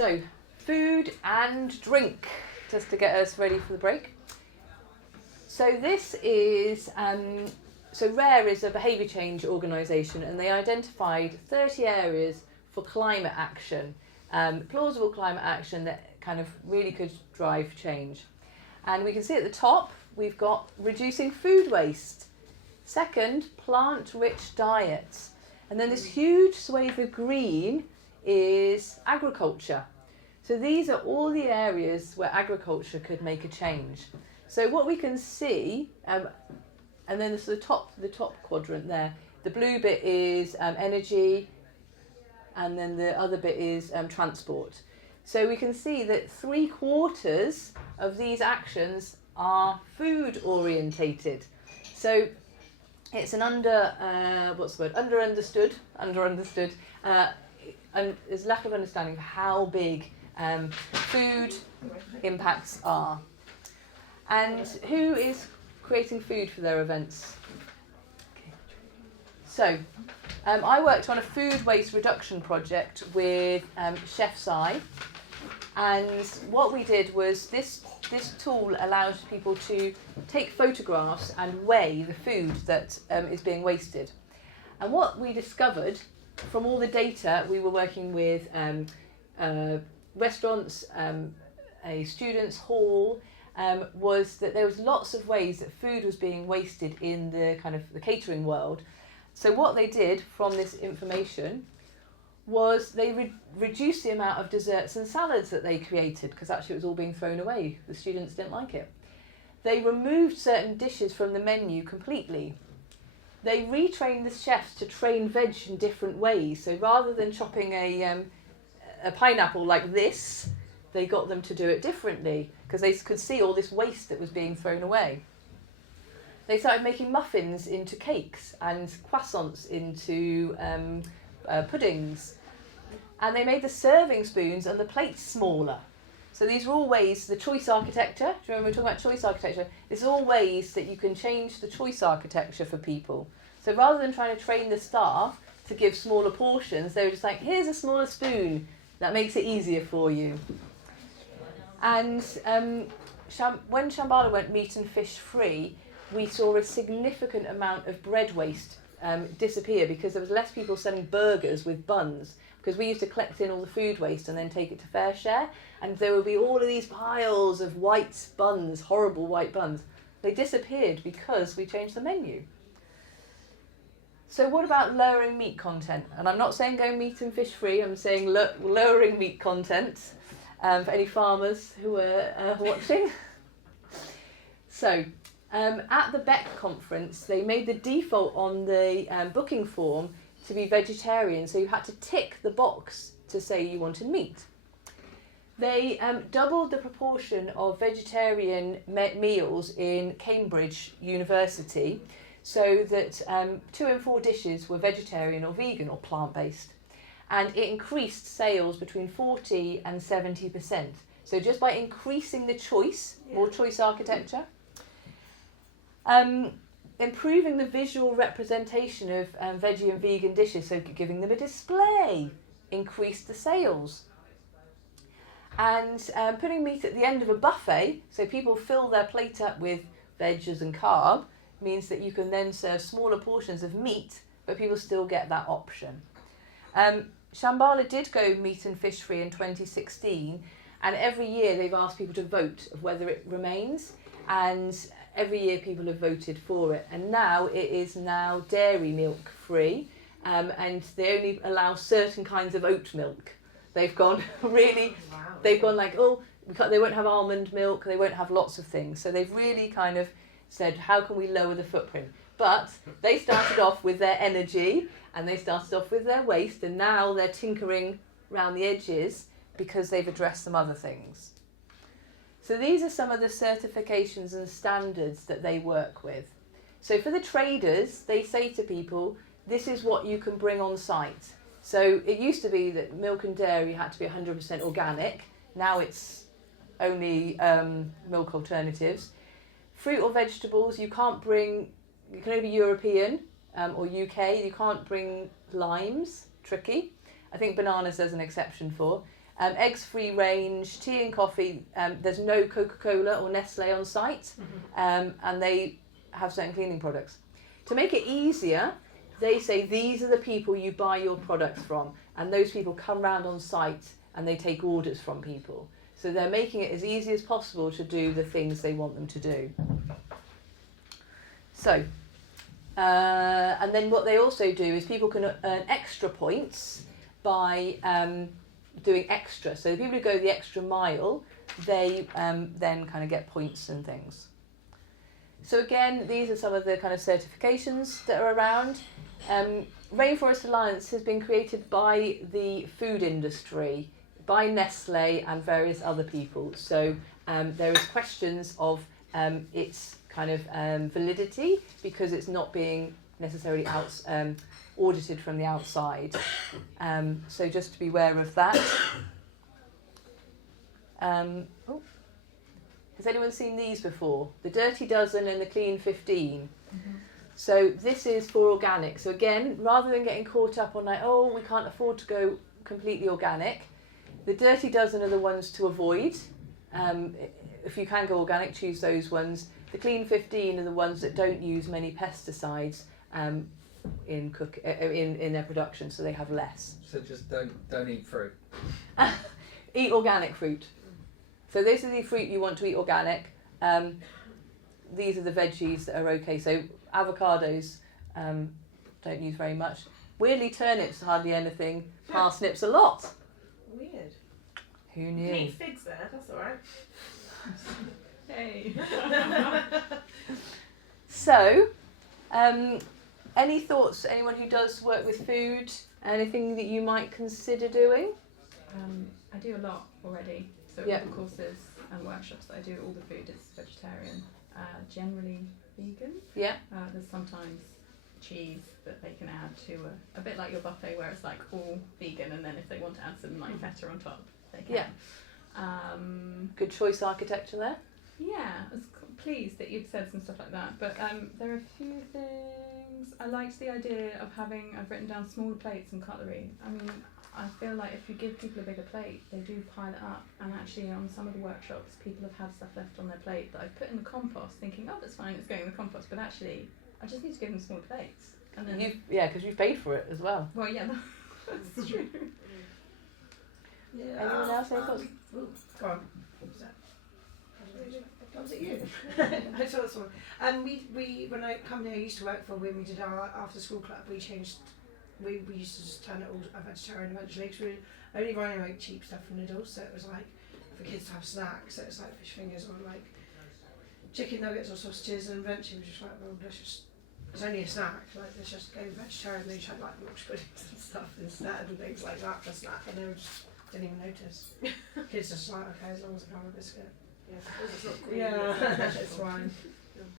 So, food and drink, just to get us ready for the break. So this is, so RARE is a behaviour change organisation, and they identified 30 areas for climate action, plausible climate action that kind of really could drive change. And we can see at the top, we've got reducing food waste. Second, plant-rich diets. And then this huge swathe of green is agriculture. So these are all the areas where agriculture could make a change. So what we can see, and then the top quadrant there, the blue bit is energy, and then the other bit is transport. So we can see that 3/4 of these actions are food orientated. So it's an understood, and there's lack of understanding of how big food impacts are. And who is creating food for their events? Okay. So I worked on a food waste reduction project with Chef Si, and what we did was this tool allows people to take photographs and weigh the food that is being wasted. And what we discovered from all the data, we were working with restaurants, a students' hall, was that there was lots of ways that food was being wasted in the kind of the catering world. So what they did from this information was they reduced the amount of desserts and salads that they created, because actually it was all being thrown away. The students didn't like it. They removed certain dishes from the menu completely. They retrained the chefs to train veg in different ways. So rather than chopping a pineapple like this, they got them to do it differently, because they could see all this waste that was being thrown away. They started making muffins into cakes and croissants into puddings. And they made the serving spoons and the plates smaller. So these are all ways, the choice architecture, do you remember we were talking about choice architecture? These are all ways that you can change the choice architecture for people. So rather than trying to train the staff to give smaller portions, they were just like, here's a smaller spoon. That makes it easier for you. And when Shambhala went meat and fish free, we saw a significant amount of bread waste disappear, because there was less people selling burgers with buns, because we used to collect in all the food waste and then take it to Fair Share, and there would be all of these piles of white buns, horrible white buns. They disappeared because we changed the menu. So what about lowering meat content? And I'm not saying go meat and fish free, I'm saying lowering meat content for any farmers who are watching. So at the Beck conference, they made the default on the booking form to be vegetarian, so you had to tick the box to say you wanted meat. They doubled the proportion of vegetarian meals in Cambridge University, so that 2 in 4 dishes were vegetarian or vegan or plant-based. And it increased sales between 40 and 70%. So just by increasing the choice, more choice architecture. Improving the visual representation of veggie and vegan dishes, so giving them a display, increased the sales. And putting meat at the end of a buffet, so people fill their plate up with veggies and carb, means that you can then serve smaller portions of meat, but people still get that option. Shambhala did go meat and fish free in 2016, and every year they've asked people to vote of whether it remains, and every year people have voted for it. And now it is now dairy milk free, and they only allow certain kinds of oat milk. They've gone really, they've gone like, oh, they won't have almond milk, they won't have lots of things. So they've really kind of said, how can we lower the footprint? But they started off with their energy, and they started off with their waste, and now they're tinkering around the edges because they've addressed some other things. So these are some of the certifications and standards that they work with. So for the traders, they say to people, this is what you can bring on site. So it used to be that milk and dairy had to be 100% organic. Now it's only milk alternatives. Fruit or vegetables, you can only be European or UK. You can't bring limes, tricky. I think bananas there's an exception for. Eggs free range, tea and coffee. There's no Coca-Cola or Nestle on site, and they have certain cleaning products. To make it easier, they say these are the people you buy your products from, and those people come round on site and they take orders from people. So they're making it as easy as possible to do the things they want them to do. So, and then what they also do is people can earn extra points by doing extra. So the people who go the extra mile, they then kind of get points and things. So again, these are some of the kind of certifications that are around. Rainforest Alliance has been created by the food industry, by Nestle and various other people. So there is questions of its kind of validity because it's not being necessarily audited from the outside. So just to be aware of that. Has anyone seen these before? The Dirty Dozen and the Clean 15. Mm-hmm. So this is for organic. So again, rather than getting caught up on like, oh, we can't afford to go completely organic, the Dirty Dozen are the ones to avoid. If you can go organic, choose those ones. The Clean 15 are the ones that don't use many pesticides in their production, so they have less. So just don't eat fruit. Eat organic fruit. So this is the fruit you want to eat organic. These are the veggies that are okay. So avocados don't use very much. Weirdly, turnips hardly anything. Parsnips a lot. Weird. Who knew? You can eat figs there, that's alright. Hey. So, any thoughts? Anyone who does work with food? Anything that you might consider doing? I do a lot already. So all the courses and workshops that I do, all the food is vegetarian, generally vegan. Yeah. There's sometimes cheese that they can add to a bit like your buffet where it's like all vegan, and then if they want to add some like feta on top, they can. Yeah. Good choice architecture there. Yeah, I was pleased that you'd said some stuff like that. But there are a few things. I liked the idea of having, I've written down smaller plates and cutlery. I mean, I feel like if you give people a bigger plate, they do pile it up. And actually on some of the workshops, people have had stuff left on their plate that I've put in the compost thinking, oh, that's fine, it's going in the compost. But actually, I just need to give them smaller plates. And then because you've paid for it as well. Well, yeah, that's true. Yeah. Anyone else? Any thoughts? Go on. Was it you? I saw this one. We when I come here, I used to work for when we did our after school club. We used to just turn it all vegetarian eventually because we were only buying like cheap stuff from Lidl, so it was like for kids to have snacks. So it was like fish fingers or like chicken nuggets or sausages, and eventually we were just like, well, it's only a snack. Like let's just go vegetarian. They had like Yorkshire puddings and stuff instead and things like that for snack, and they were just didn't even notice. Kids just like, okay, as long as I can have a biscuit. Yeah, it's not green. Yeah, it's fine.